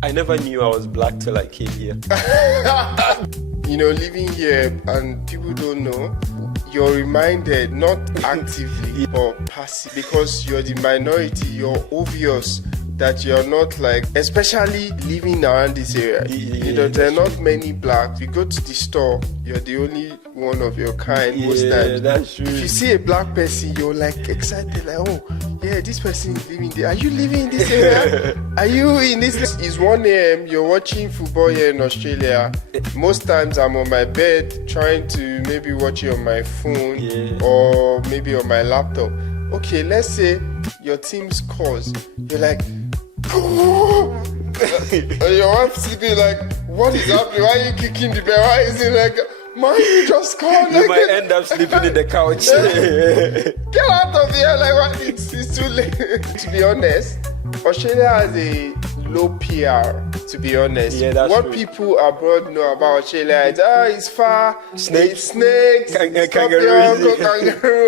I never knew I was black till I came here. Living here and people don't know, you're reminded, not actively but passive, because you're the minority, you're obvious that you're not like, especially living around this area. There are not many blacks. You go to the store, you're the only one of your kind most times. That's true. If you see a black person, you're like excited, like, oh, yeah, this person is living there. Are you living in this area? Are you in this? It's 1 a.m., you're watching football here in Australia. Most times I'm on my bed trying to maybe watch it on my phone or maybe on my laptop. Okay, let's say your team scores. You're like, and your wife sleeping like, what is happening? Why are you kicking the bell? Why is it like, man, you just scored? You might end up sleeping in the couch. Get out of here! Like, what? It's too late. To be honest, Australia has a low PR. To be honest, that's what true. People abroad know about Australia is it's far, snakes, kangaroo,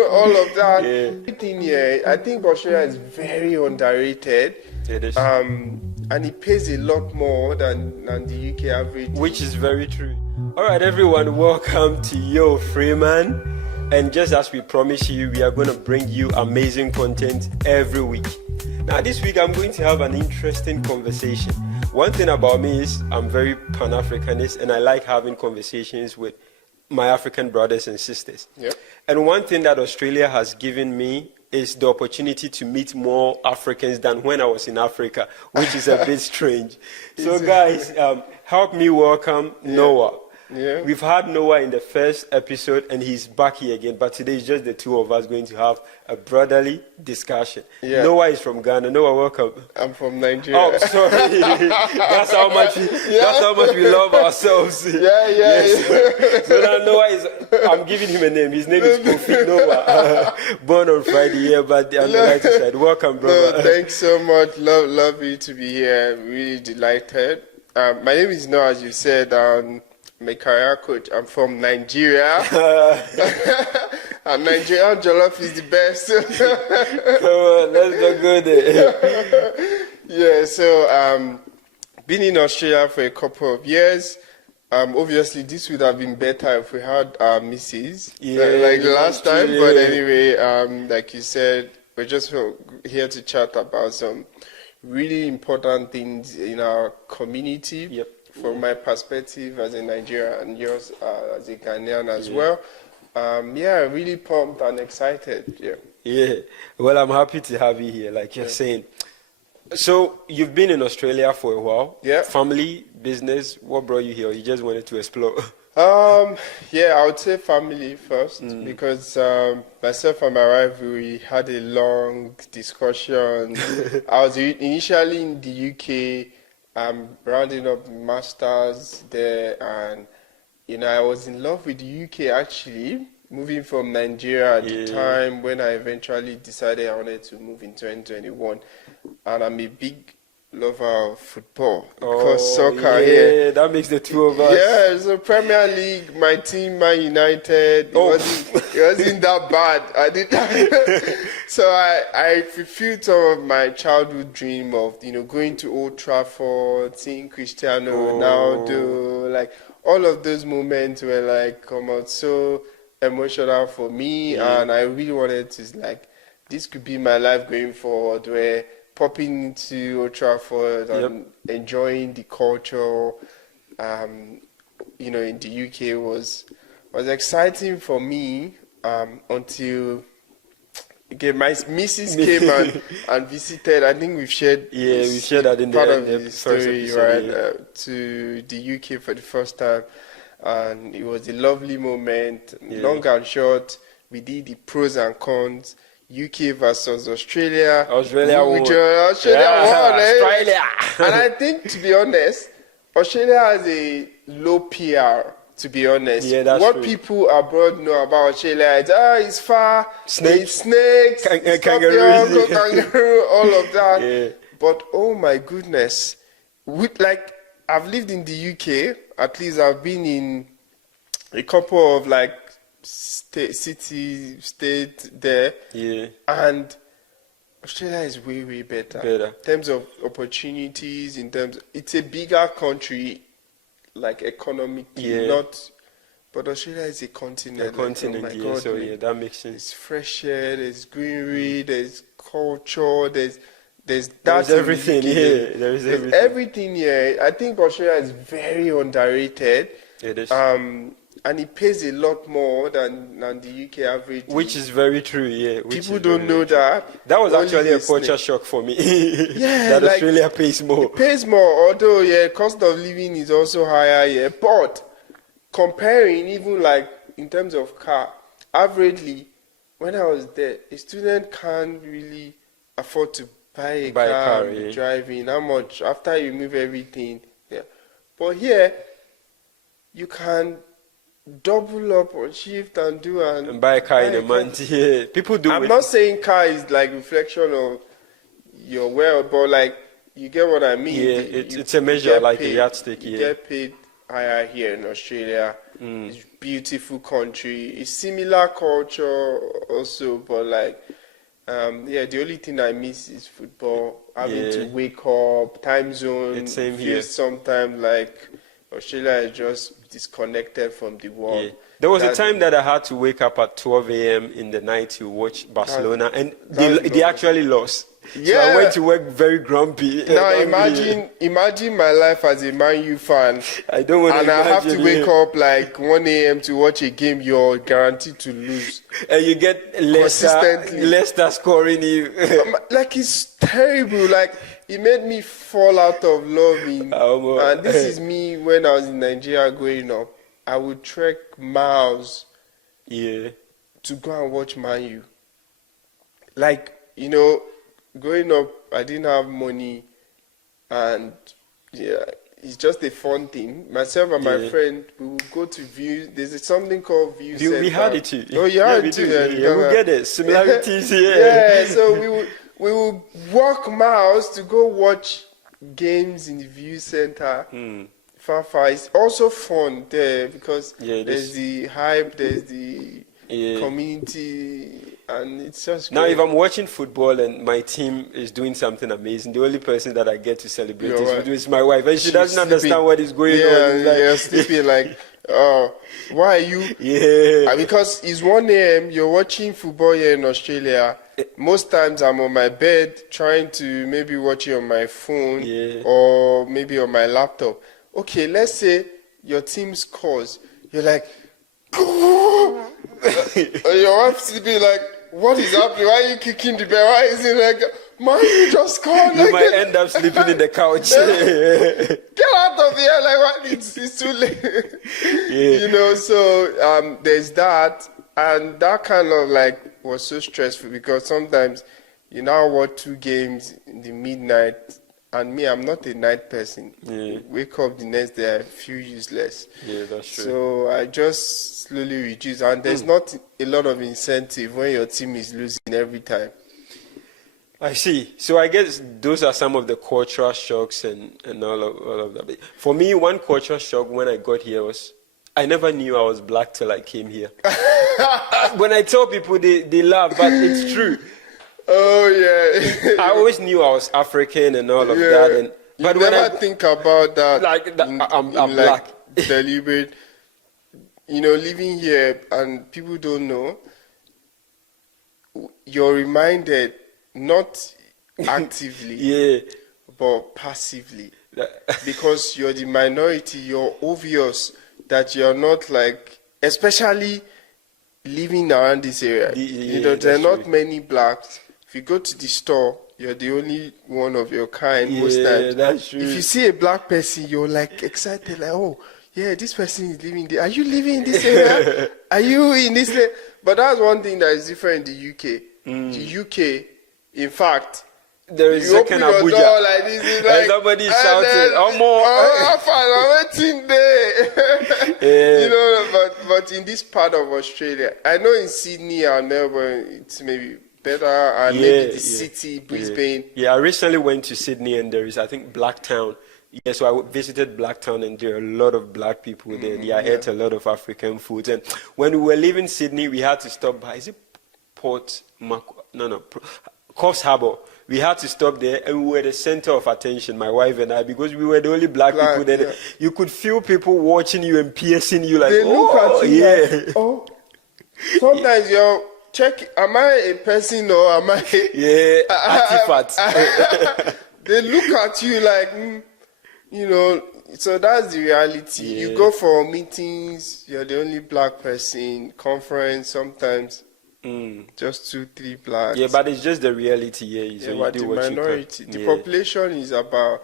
all of that. Everything here, I think Australia is very underrated. It is. And it pays a lot more than the UK average. Which is very true. All right, everyone, welcome to Yo Freeman. And just as we promised you, we are going to bring you amazing content every week. Now, this week, I'm going to have an interesting conversation. One thing about me is I'm very Pan-Africanist, and I like having conversations with my African brothers and sisters. Yep. And one thing that Australia has given me is the opportunity to meet more Africans than when I was in Africa, which is a bit strange. So guys, help me welcome Noah. Yeah. We've had Noah in the first episode and he's back here again, but today it's just the two of us going to have a brotherly discussion. Yeah. Noah is from Ghana. Noah, welcome. I'm from Nigeria. Oh, sorry. That's how much we love ourselves. Yeah. So now Noah I'm giving him a name. His name is Kofi Noah. Born on Friday, but on the lighter side. Welcome, brother. No, thanks so much. Love you to be here. Really delighted. My name is Noah, as you said. I'm a career coach. I'm from Nigeria. And Nigerian jollof is the best. Come on, let's go there. Yeah, so been in Australia for a couple of years. Obviously, this would have been better if we had Mrs. like last time. But anyway, like you said, we're just here to chat about some really important things in our community. Yep. From my perspective as a Nigerian and yours as a Ghanaian as well. Really pumped and excited. Yeah. Well, I'm happy to have you here, like you're saying. So, you've been in Australia for a while. Yeah. Family, business, what brought you here? Or you just wanted to explore? I would say family first because myself and my wife, we had a long discussion. I was initially in the UK. I'm rounding up masters there, and I was in love with the UK actually, moving from Nigeria at the time when I eventually decided I wanted to move in 2021. And I'm a big lover of football because soccer here. That makes the two of us. Yeah, so Premier League, my team, Man United, it wasn't that bad. I did So I fulfilled some of my childhood dream of going to Old Trafford, seeing Cristiano Ronaldo, like all of those moments were like come out so emotional for me, and I really wanted to this could be my life going forward, where popping into Old Trafford and enjoying the culture, in the UK was exciting for me until my missus came and visited. I think we've shared that in part of the the first story, episode, right? To the UK for the first time, and it was a lovely moment. Long and short, we did the pros and cons. UK versus Australia. Australia won. Australia. And I think, to be honest, Australia has a low PR. To be honest, what true. People abroad know about Australia is it's far, snakes, kangaroo, all of that. But oh my goodness, I've lived in the UK. At least I've been in a couple of state there, and Australia is way, way better. Better. In terms of opportunities, it's a bigger country, like economically, but Australia is a continent. A continent, like, oh my yeah, God, so yeah, that makes sense. There's fresh air, there's greenery, there's culture, there's everything, yeah. There's everything here. I think Australia is very underrated. It is. And it pays a lot more than the UK average. Which is very true, yeah. People don't know that. That was actually a culture shock for me. Yeah, that Australia pays more. It pays more, although, yeah, cost of living is also higher, yeah. But comparing, even like in terms of car, averagely, when I was there, a student can't really afford to buy a car and yeah. drive in. How much after you move everything? Yeah. But here, you can double up or shift and buy a car in a month. Yeah, people do. I'm not saying car is like reflection of your wealth, but like you get what I mean. Yeah, it's a measure, like a yardstick. You get paid higher here in Australia. It's a beautiful country. It's similar culture also, but like the only thing I miss is football. Having to wake up, time zone. It's same here. Sometimes like Australia is just disconnected from the world. Yeah. There was a time that I had to wake up at 12 a.m. in the night to watch Barcelona, and they actually lost. Yeah. So I went to work very grumpy. Now imagine my life as a Man U fan. I don't want to. And I have to wake up like 1 a.m. to watch a game you're guaranteed to lose. And you get Leicester scoring you. Like, it's terrible. Like, it made me fall out of love. And this is me when I was in Nigeria growing up. I would trek miles to go and watch Man U. Like, growing up, I didn't have money, and it's just a fun thing. Myself and my friend, we would go to View. There's something called View Center. We had it too. Oh, you had it too. Yeah, we get it. Similarities here. Yeah, so we would walk miles to go watch games in the View Center. Far. It's also fun there because there's the hype, there's the community. And it's just now, if I'm watching football and my team is doing something amazing, the only person that I get to celebrate is my wife, and she doesn't understand what is going on. Yeah, sleeping like, why are you? Yeah, because it's 1 a.m. You're watching football here in Australia. Most times I'm on my bed trying to maybe watch it on my phone or maybe on my laptop. Okay, let's say your team scores. You're like, your wife sleeping like, what is happening? Why are you kicking the bell? Why is it like, man, you just scored? You might end up sleeping in the couch. Get out of here! Like, what? It's too late. So there's that, and that kind of like was so stressful because sometimes you now watch 2 games in the midnight. And me, I'm not a night person. Wake up the next day, I feel useless. Yeah, that's true. So I just slowly reduce. And there's not a lot of incentive when your team is losing every time. I see. So I guess those are some of the cultural shocks and all of that. For me, one cultural shock when I got here was I never knew I was black till I came here. When I tell people, they laugh, but it's true. Oh, yeah. I always knew I was African and all of that. But when I think about that, like I'm black. Deliberate, living here and people don't know, you're reminded not actively, but passively. Because you're the minority, you're obvious that you're not like, especially living around this area. There are not many blacks. If you go to the store, you're the only one of your kind most times. That's true. If you see a black person, you're like excited, like, oh, yeah, this person is living there. Are you living in this area? Are you in this area? But that's one thing that is different in the UK. The UK, in fact, there is you open your Abuja. door like this, it's like, somebody shouting, I'm waiting there. But in this part of Australia, I know in Sydney and Melbourne, it's maybe better, and maybe the city, Brisbane. Yeah, I recently went to Sydney, and there is, I think, Blacktown. Yeah, so I visited Blacktown, and there are a lot of black people there. I ate a lot of African foods. And when we were leaving Sydney, we had to stop by, is it Port Macquarie? No. Coffs Harbour. We had to stop there, and we were the center of attention, my wife and I, because we were the only black people there. Yeah. You could feel people watching you and piercing you like, They look at you yeah. like, oh. Sometimes you're check. Am I a person or am I? Yeah, artifacts. They look at you like, you know. So that's the reality. Yeah. You go for meetings. You're the only black person. Conference sometimes. Just 2-3 blacks. Yeah, but it's just the reality. Yeah, so but the minority. The population is about,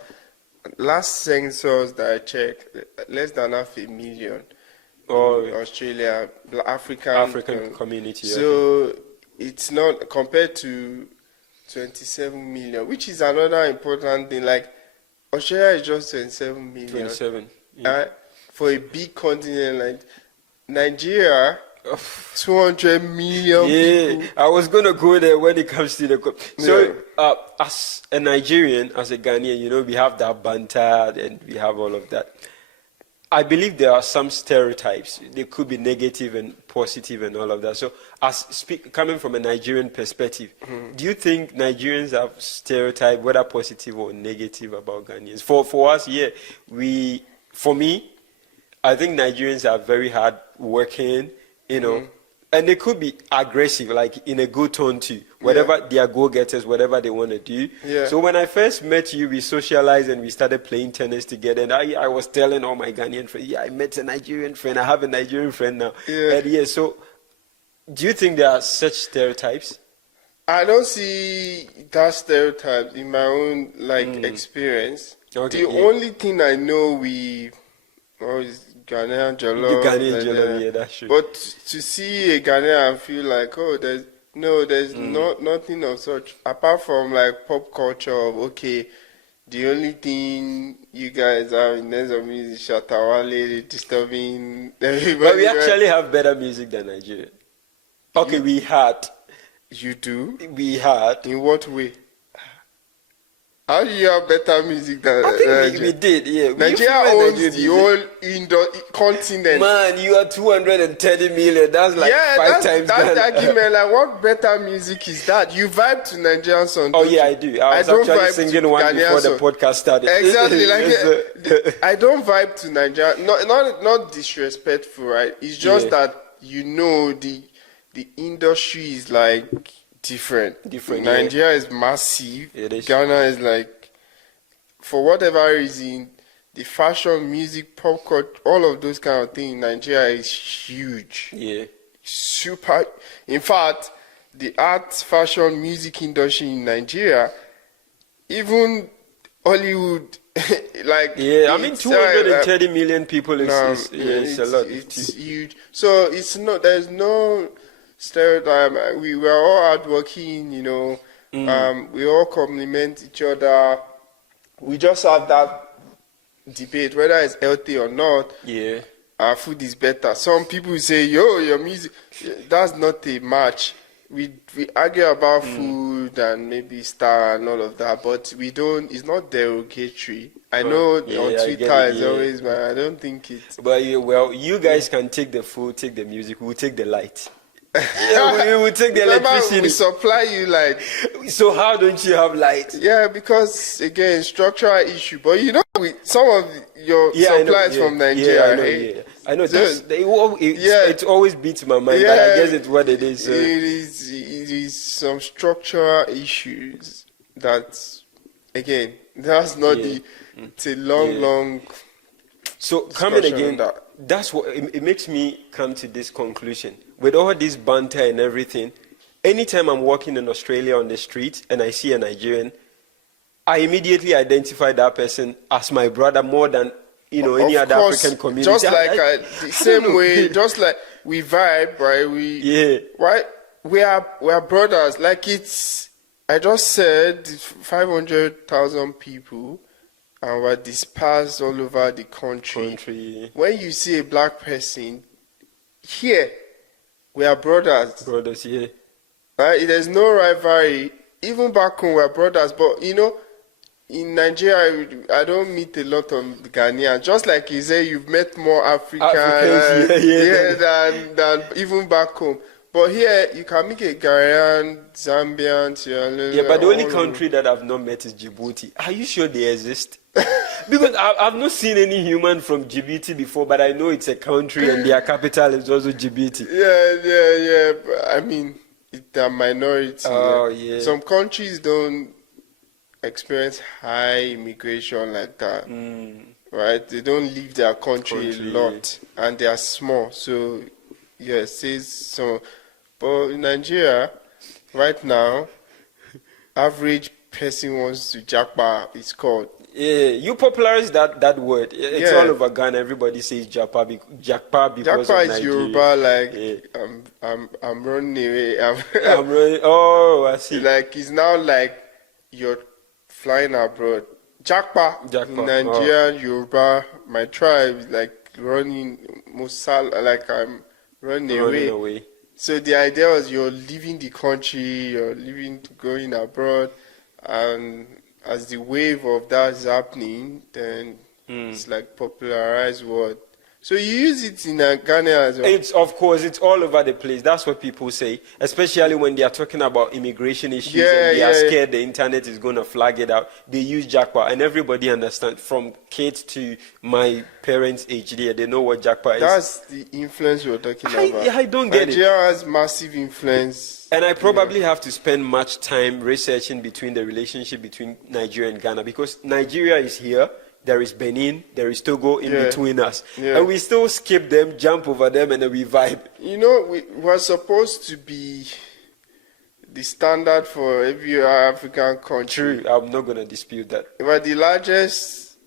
last census that I checked, less than 500,000. Australia, African community. So it's not compared to 27 million, which is another important thing. Like Australia is just 27 million. 27. Yeah. For a big continent like Nigeria, 200 million people. I was gonna go there when it comes to the. So, as a Nigerian, as a Ghanaian, you know, we have that banter and we have all of that. I believe there are some stereotypes. They could be negative and positive and all of that. So, coming from a Nigerian perspective, do you think Nigerians have stereotype, whether positive or negative, about Ghanaians? For us, for me, I think Nigerians are very hard working, you know, and they could be aggressive, like in a good tone too. Whatever they are go-getters, whatever they want to do. Yeah. So when I first met you, we socialized and we started playing tennis together. And I was telling all my Ghanaian friends, I met a Nigerian friend. I have a Nigerian friend now. Yeah. And so do you think there are such stereotypes? I don't see that stereotype in my own experience. Okay, The only thing I know is Ghanaian jollof. The Ghanaian jollof, yeah, that's true. But to see a Ghanaian and feel like, oh, there's nothing of such apart from like pop culture of the only thing you guys have in terms of music is Shatawale disturbing everybody. But we actually have better music than Nigeria. Okay, we had. You do? We had. In what way? How do you have better music than I think Nigeria? we did, yeah. Nigeria owns the whole continent. Man, you are 230 million. That's like five times that Ghana. argument. Like, what better music is that? You vibe to Nigerian song. Oh yeah, I do. I was actually singing one before the podcast started. Exactly. Like, I don't vibe to Nigeria. Not disrespectful, right? It's just that the industry is like different. Nigeria is massive. It is. Ghana is like, for whatever reason, the fashion, music, pop culture, all of those kind of things in Nigeria is huge. Yeah. Super. In fact, the art, fashion, music industry in Nigeria, even Hollywood, like. Yeah, I mean 230 million people is a lot. It's huge. So there's no stereotype. We were all hardworking, you know. We all compliment each other. We just have that debate whether it's healthy or not. Yeah, our food is better. Some people say, "Yo, your music." That's not a match. We argue about food and maybe star and all of that, but we don't. It's not derogatory. I know on Twitter it's always, man. I don't think it. But you guys can take the food, take the music. We'll take the light. Yeah, we will take the electricity. We supply you light. So how don't you have light? Yeah, because again, structural issue. But you know, some of your supplies from Nigeria. I know. It always beats my mind, but I guess it's what it is. It is some structural issues that, again, that's not it's a long. So coming again, that's what it makes me come to this conclusion. With all this banter and everything, anytime I'm walking in Australia on the street and I see a Nigerian, I immediately identify that person as my brother more than any other African community. Just like the same way, just like we vibe, right? Right? We are brothers. Like I just said, 500,000 people. And we're dispersed all over the country. When you see a black person, here, we are brothers. Brothers, yeah. Right? There's no rivalry. Even back home, we're brothers. But, in Nigeria, I don't meet a lot of Ghanaians. Just like you say, you've met more Africans than even back home. But here, you can make a Ghanaian, Zambian, Sierra Leone. Yeah, but the only all country that I've not met is Djibouti. Are you sure they exist? Because I've not seen any human from Djibouti before, but I know it's a country and their capital is also Djibouti. Yeah. But, I mean, it's a minority. Oh, yeah. Some countries don't experience high immigration like that. Right? They don't leave their country a lot. And they are small. So, yeah, says so. But in Nigeria, right now, average person wants to Japa, it's called. Yeah, you popularized that word. It's all over Ghana. Everybody says Japa, Japa because Japa of is Nigeria. Yoruba, like I'm running away. I'm running. Oh, I see. Like it's now like you're flying abroad. Japa in Nigeria, Yoruba, my tribe is like running Musal, like I'm running away. So the idea was you're leaving the country, you're going abroad, and as the wave of that is happening, then it's like popularized word. So you use it in Ghana as well? Of course, it's all over the place. That's what people say, especially when they are talking about immigration issues and they are scared the internet is going to flag it out. They use Japa, and everybody understands, from kids to my parents' age there, they know what Japa is. That's the influence you're talking about. I don't get it. Nigeria has massive influence. And I probably have to spend much time researching between the relationship between Nigeria and Ghana, because Nigeria is here. There is Benin, there is Togo in between us. Yeah. And we still skip them, jump over them, and then we vibe. You know, we're supposed to be the standard for every African country. True, I'm not going to dispute that. We're the largest,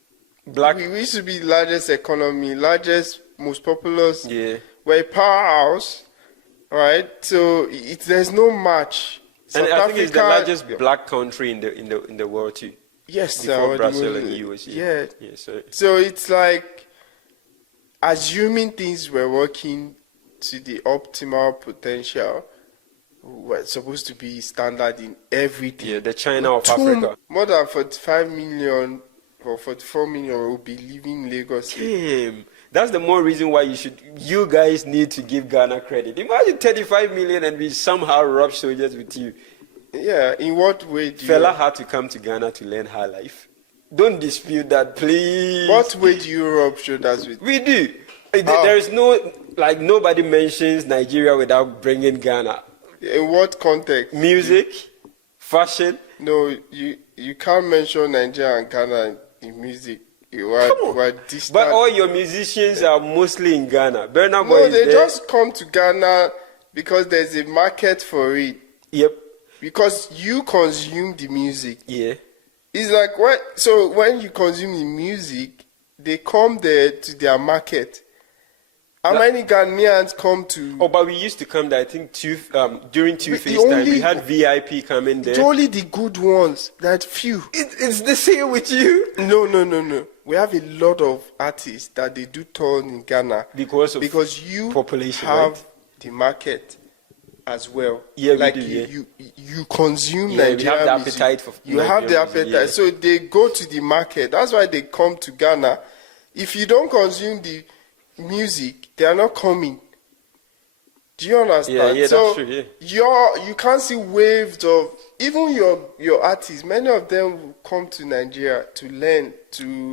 we used to be the largest economy, largest, most populous. Yeah. We're a powerhouse, right? So there's no match. And I think it's the largest black country in the world too. Yes, before Brazil and US. Yeah. So it's like assuming things were working to the optimal potential, we're supposed to be standard in everything. Yeah, the China of Africa. More than 45 million or 44 million will be leaving Lagos. Damn. That's the more reason why you guys need to give Ghana credit. Imagine 35 million and we somehow rub shoulders with you. Yeah, in what way do Fela had to come to Ghana to learn high life. Don't dispute that, please. What way do you rub shoulders with? We do. There is nobody mentions Nigeria without bringing Ghana. In what context? Music, fashion. No, you can't mention Nigeria and Ghana in music. But all your musicians are mostly in Ghana. Burna Boy No, they just come to Ghana because there's a market for it. Yep. Because you consume the music. Yeah. It's like when you consume the music, they come there to their market. How many Ghanaians come to? Oh, but we used to come there. I think during Two-Face time, we had VIP come in there. It's only the good ones. That few. It's the same with you. No. We have a lot of artists that they do tour in Ghana because you population, have the market as well. Yeah, like we do, you consume Nigerian we have the appetite for you have the appetite. Yeah. So they go to the market. That's why they come to Ghana. If you don't consume the music, they are not coming. Do you understand? Yeah, so that's true. Yeah. You can't see waves of even your artists. Many of them will come to Nigeria to learn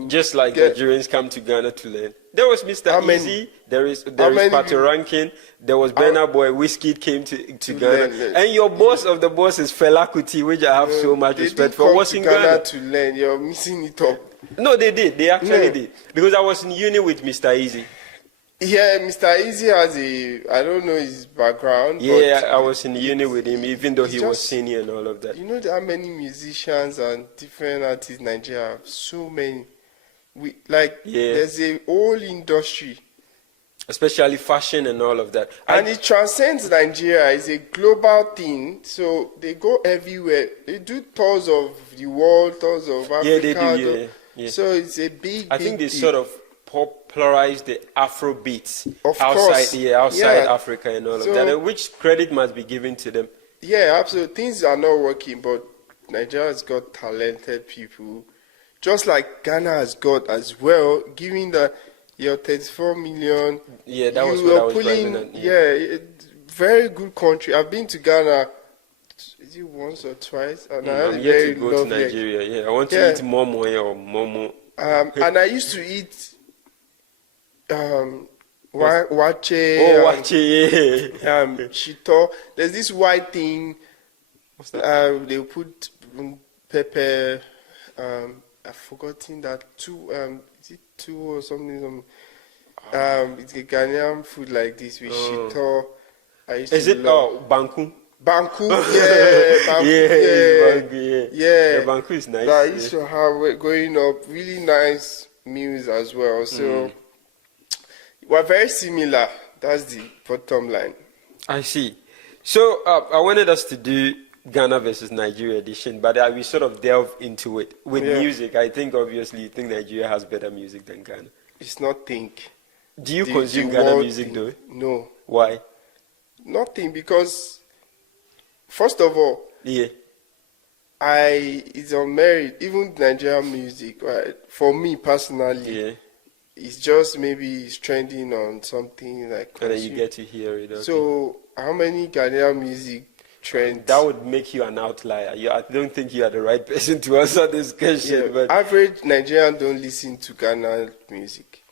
just like Nigerians come to Ghana to learn. There was Mr. Easy. There is Pato Rankin. There was Burna Boy. Whiskey came to Ghana. And your boss of the boss is Fela Kuti, which I have so much respect for. Was in Ghana to learn. You're missing it up. No, they did. They actually did. Because I was in uni with Mr. Easy. Yeah, Mr. Easy has I don't know his background. Yeah, I was in uni with him, even though he was senior and all of that. You know, there are many musicians and different artists in Nigeria. Have so many. There's a whole industry. Especially fashion and all of that. And it transcends Nigeria. It's a global thing. So they go everywhere. They do tours of the world, tours of Africa. Yeah, they do, yeah. So it's a big I think they thing. sort of popularized the Afrobeats outside Africa and all of that. And which credit must be given to them? Yeah, absolutely. Things are not working, but Nigeria has got talented people. Just like Ghana has got as well, giving your 34 million. Yeah, that was what I was driving at. Yeah, very good country. I've been to Ghana, is it once or twice? And I had I'm a yet very to go to lovely Nigeria. Yeah, I want to Yeah. eat momo or momo. And I used to eat wache Oh, and wache, yeah. shito. There's this white thing. What's that? They put pepper. I've forgotten that two. Is it two or something? It's a Ghanaian food like this with shito. I used Is to it love banku? Banku. Yeah, Banku. Yeah, Yeah, banku, yeah. yeah. Yeah, banku is nice. That I used to have it growing up. Really nice meals as well. So we're very similar. That's the bottom line. I see. So I wanted us to do Ghana versus Nigeria edition, but we sort of delve into it with music. I think obviously you think Nigeria has better music than Ghana. It's not think. Do you The- consume the Ghana world music thing. though? No, Why? nothing, because first of all, Yeah. it's unmarried. Even Nigerian music, right? For me personally, Yeah. it's just maybe it's trending on something like. And then you consume. get to hear it. Okay. So how many Ghanaian music trends? that would make you an outlier. I don't think you are the right person to answer this question. Yeah, But average Nigerian don't listen to Ghana music.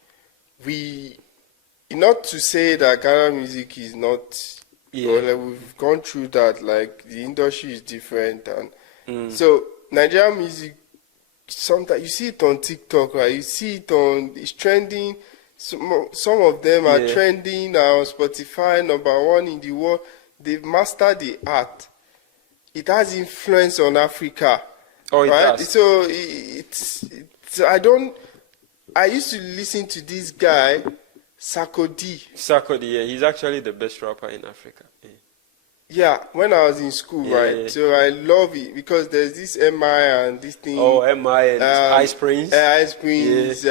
Not to say that Ghana music is not. Yeah. Or like we've gone through that. Like the industry is different, and Mm. so Nigerian music. Sometimes you see it on TikTok, right? You see it it's trending. Some of them are Yeah. trending on Spotify, #1 in the world. They've mastered the art. It has influence on Africa. Oh, it right? does. So it's I used to listen to this guy, Sarkodie. Sarkodie, yeah, he's actually the best rapper in Africa. Yeah. Yeah, when I was in school, Yeah. right? So I love it because there's this MI and this thing. Oh, MI and Ice Prince. Ice Prince. These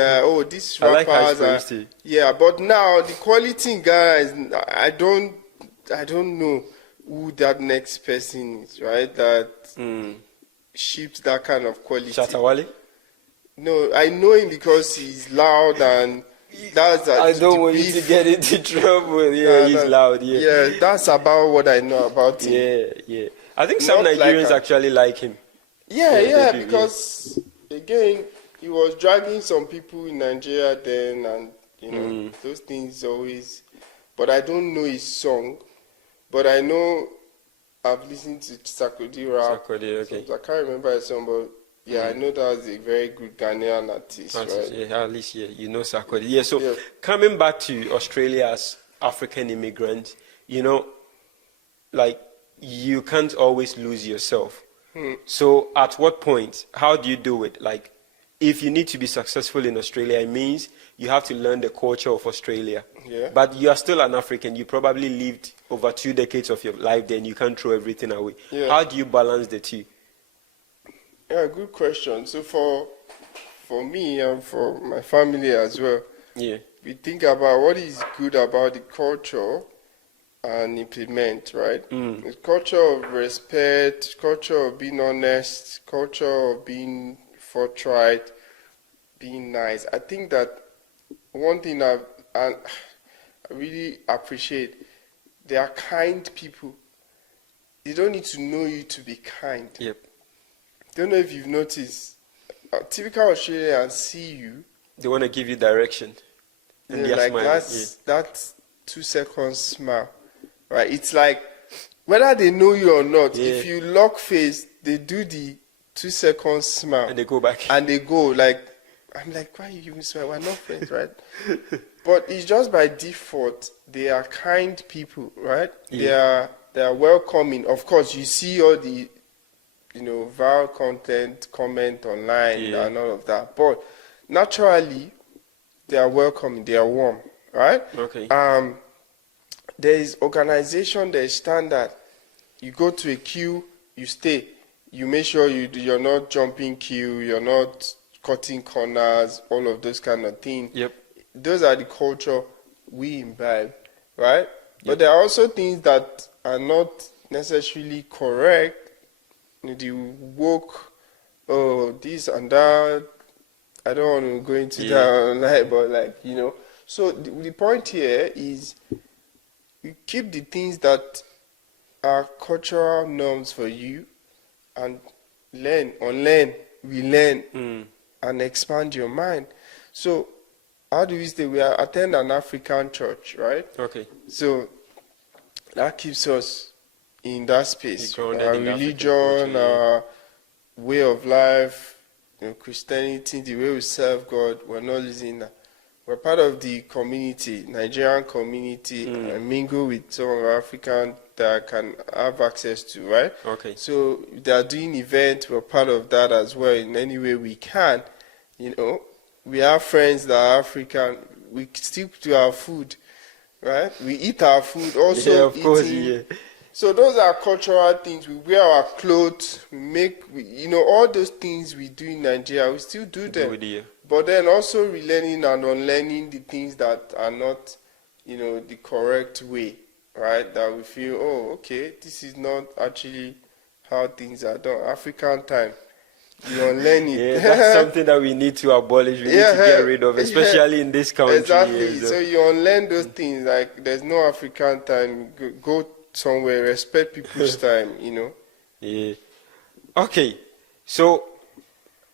I like Ice rappers Prince are. too. Yeah, but now the quality in Ghana is. I don't know who that next person is, right? That ships that kind of quality. Shatawale? No, I know him because he's loud and that's. I don't the want you beef. to get into trouble. Yeah, he's loud. Yeah. Yeah, that's about what I know about him. Yeah, yeah. I think some Not like Nigerians actually like him. Yeah, Yeah, they do, because again, he was dragging some people in Nigeria then, and those things always. But I don't know his song, but I know I've listened to Sarkodie rap. Sarkodie, okay. So I can't remember his song, but yeah, I know that was a very good Ghanaian artist, right? Yeah, at least yeah, you know Sarkodie. Yeah, so Yeah. coming back to Australia as African immigrants, like you can't always lose yourself. So at what point, how do you do it? Like if you need to be successful in Australia, it means you have to learn the culture of Australia. Yeah. But you are still an African. You probably lived over 2 decades of your life there, and you can't throw everything away. Yeah. How do you balance the two? Yeah, good question. So for me and for my family as well, Yeah. we think about what is good about the culture and implement, right? The culture of respect, culture of being honest, culture of being forthright, being nice. I think that one thing I really appreciate, they are kind people. They don't need to know you to be kind. Yep. Don't know if you've noticed, typical Australians see you, They want to give you direction. And they're they're like, smiling. that's 2 seconds smile, right? It's like, whether they know you or not, Yeah. if you lock face, they do the 2 seconds smile. And they go back. And they go, like, I'm like, why are you even smile? We're not friends, right? But it's just by default, they are kind people, right? Yeah. They are welcoming. Of course, you see all the viral content, comment online, Yeah. and all of that. But naturally, they are welcoming, they are warm, right? Okay. There is organization, there is standard. You go to a queue, you stay. You make sure you're not jumping queue, you're not cutting corners, all of those kind of things. Yep. Those are the culture we imbibe, right? But there are also things that are not necessarily correct. The woke, this and that. I don't want to go into that online, but So the point here is you keep the things that are cultural norms for you and unlearn, relearn, and expand your mind. So, how do we say? We attend an African church, right? Okay. So, that keeps us in that space. Our in religion, our way of life, Christianity, the way we serve God, we're not losing that. We're part of the community, Nigerian community, and mingle with some of African that can have access to, right? Okay. So they are doing events, we're part of that as well in any way we can. We have friends that are African, we stick to our food, right? We eat our food, also yeah, of course, eating. yeah. So those are cultural things. We wear our clothes, we make, all those things we do in Nigeria, we still do them. But then also relearning and unlearning the things that are not, the correct way, right? That we feel, oh, okay, this is not actually how things are done. African time, you unlearn it. Yeah, that's something that we need to abolish. We need to get rid of, especially in this country. Exactly. So you unlearn those things. Like there's no African time. Go somewhere, respect people's time. Yeah. Okay. So,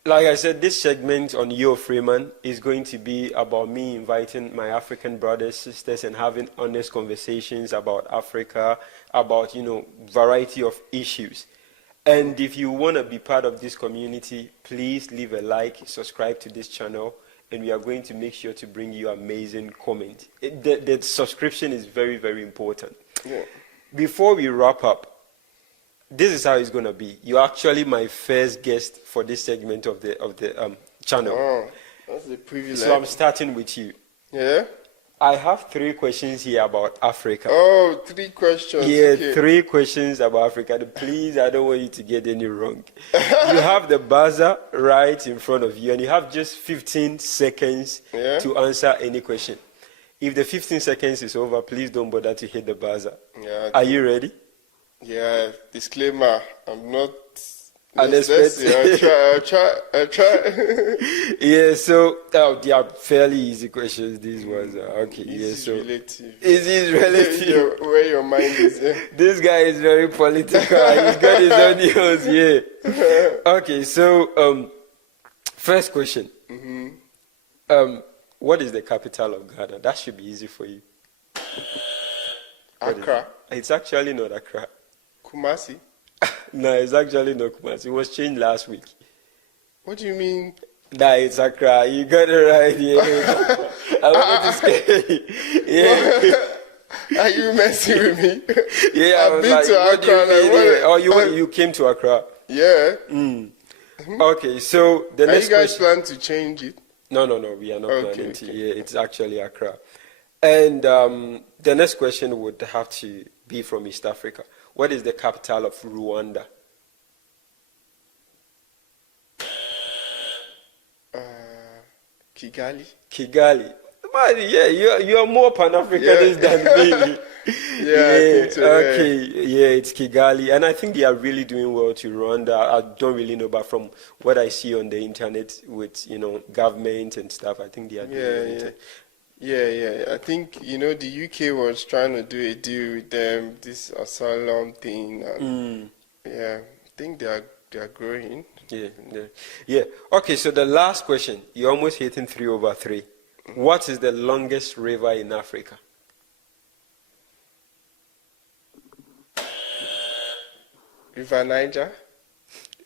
like I said, this segment on Yo Freeman is going to be about me inviting my African brothers, sisters, and having honest conversations about Africa, about, variety of issues. And if you want to be part of this community, please leave a like, subscribe to this channel, and we are going to make sure to bring you amazing comments. The subscription is very, very important. Yeah. Before we wrap up, this is how it's going to be. You're actually my first guest for this segment of the channel. Oh, that's a privilege. So I'm starting with you. Yeah? I have 3 questions here about Africa. Oh, 3 questions. Yeah, okay. 3 questions about Africa. Please, I don't want you to get any wrong. You have the buzzer right in front of you, and you have just 15 seconds to answer any question. If the 15 seconds is over, please don't bother to hit the buzzer. Yeah, Are you ready? Yeah, disclaimer, I'm not... Unexpected. I'll try. Yeah, so they are fairly easy questions, these ones. Okay, yeah, so... relative. It is relative. Where your mind is, yeah. This guy is very political. He's got his own news, yeah. Okay, so, first question. What is the capital of Ghana? That should be easy for you. Accra. It's actually not Accra. Kumasi. No, it's actually not Kumasi. It was changed last week. What do you mean? Nah, it's Accra. You got it right. Yeah. I wanted to say, yeah. Are you messing with me? Yeah, I've been to Accra. Oh, you came to Accra. Yeah. Okay, so the next you guys question. plan to change it? No, we are not planning to. Yeah, it's actually Accra. And the next question would have to be from East Africa. What is the capital of Rwanda? Kigali. Kigali. Man, yeah, you are more Pan-Africanist than me. Yeah, I think so, okay, yeah, it's Kigali. And I think they are really doing well to Rwanda. I don't really know, but from what I see on the internet with, government and stuff, I think they are doing well. Yeah. I think, the UK was trying to do a deal with them, this asylum thing. And yeah, I think they are growing. Yeah. Okay, so the last question. You're almost hitting 3 over 3. What is the longest river in Africa? River Niger.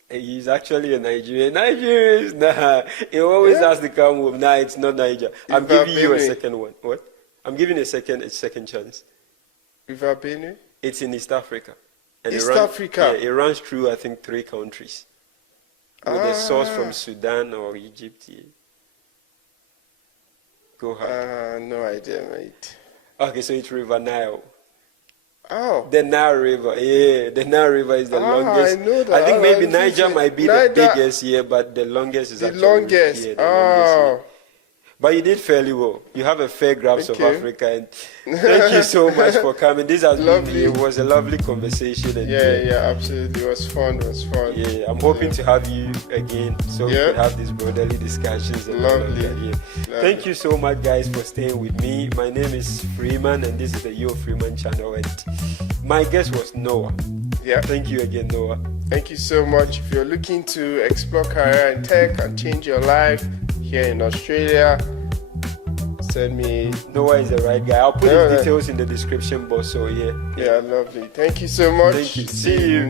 He's actually a Nigerian. Nigerians, nah. He always has to come home. Nah, it's not Niger. I'm giving you a second one. What? I'm giving a second chance. River Benue? It's in East Africa. And Africa? Yeah, it runs through, I think, 3 countries. With a source from Sudan or Egypt. Yeah. Go ahead. No idea, mate. Okay, so it's River Nile. Oh. The Nile River, yeah. The Nile River is the longest. I know that. I think maybe Niger might be the biggest, but the longest is the actually longest. Yeah, the longest, yeah. But you did fairly well. You have a fair grasp of Thank you. Africa, and thank you so much for coming. This has Lovely. it was a lovely conversation. And Yeah, absolutely. It was fun. Yeah, I'm hoping to have you again so we could have these brotherly discussions. And all of Lovely. that, yeah. Thank you so much, guys, for staying with me. My name is Freeman, and this is the Yo Freeman channel. And my guest was Noah. Yeah. Thank you again, Noah. Thank you so much. If you're looking to explore career in tech and change your life here in Australia, send me. Noah is the right guy. I'll put his details in the description box. So yeah. Yeah, lovely. Thank you so much. Thank you. See you.